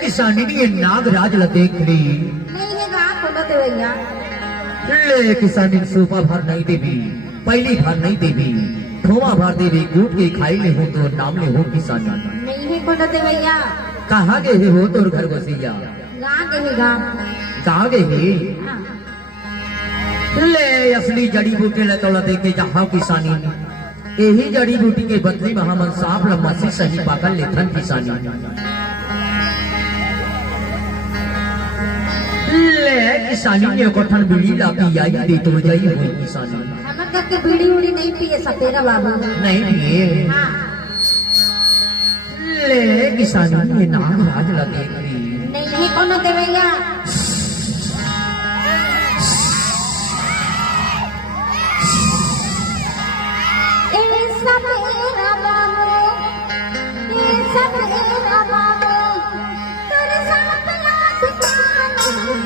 किसानी ये नागराज ला देख ली नहीं है गा खोलो ते भैया ले किसानी सोपा भर नहीं देवी पहली भर नहीं देवी थोमा भर देवी कूट के खाई ले हो तो नाम ले हो किसानी नहीं है खोलो ते भैया कहाँ गए हो तोर घर बसिया गा के ही गा कहाँ गए हाँ। ले असली जड़ी बूटी लतौला दे के जहाँ किसानी यही जड़ी बूटी के बदली में हमन साफ लम्बा से सही पाकल लेखन किसानी ले किसानी ने कोठन बीड़ी ला पियाई दे तो जाई हो किसानी हमन का के बीड़ी उड़ी नहीं पिए सपेरा बाबू नहीं पिए हाँ ले किसानी ये नागराज ला देख ली नहीं है खोलो ते भैया ए सपेरा बाबू ए सपेरा बाबू तेरे साथ लात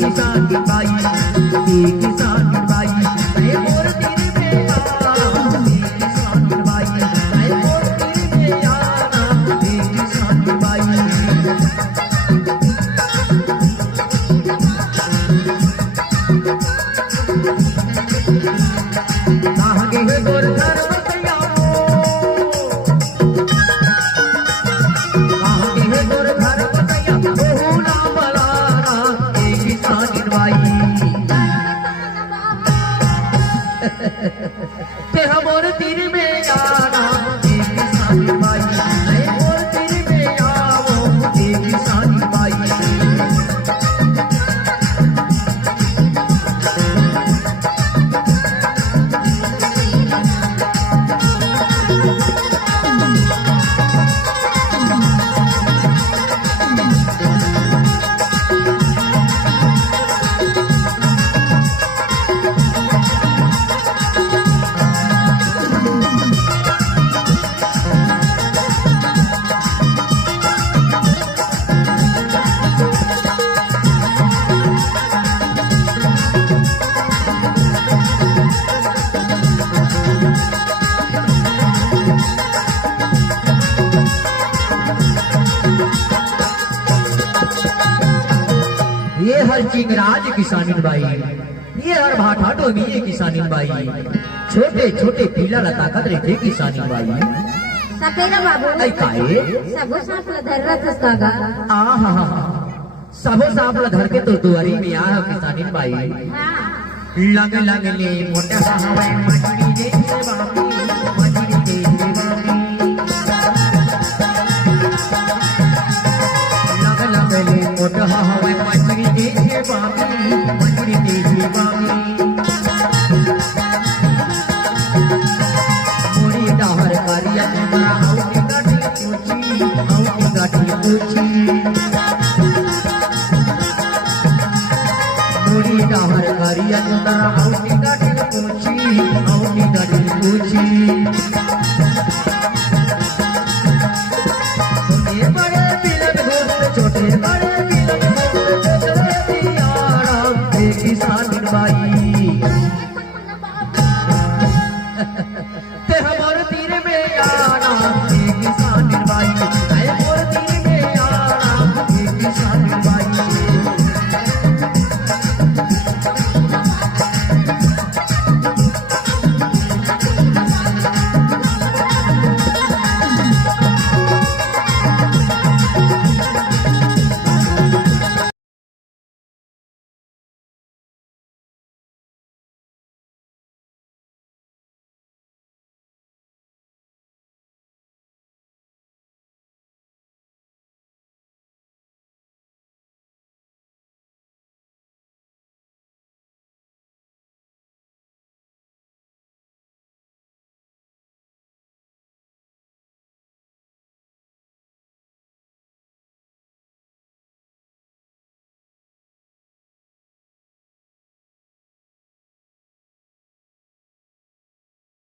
किसान की बाई किसान की बाई मैं मोर तेरे पे आना किसान की बाई मैं मोर तेरे पे आना किसान की बाई कहाँ गए तोर घर बसैया कहाँ गए तोर घर बसैया ओहो ना बलाना किसान की बाई ते हमोर तेरे में आना किसान की बाई मैं मोर तेरे में आओ किसान की बाई ये हर चिंगराज किसानी बाई ये हर भाटा डोमी ये किसानी बाई छोटे छोटे पीला लता कदरे थे किसानी बाई सपेरा बाबू ऐ काहे सबो सांप ला धर रहा था गा आहा सबो सांप ला धर के तो दुआरी में आ किसानी बाई हाँ लग लग ले मोटा हवा मछली दे बापी मछली दे बापी लग लग ले मोटा हवा मछली दे बापी मछली दे बापी मोरी डहर करिया तुम्हारा आउटी गाठी पूछी मोरी डहर करिया तुम्हारा आउटी गाठी पूछी छोटे बड़े बिलन छोटे बड़े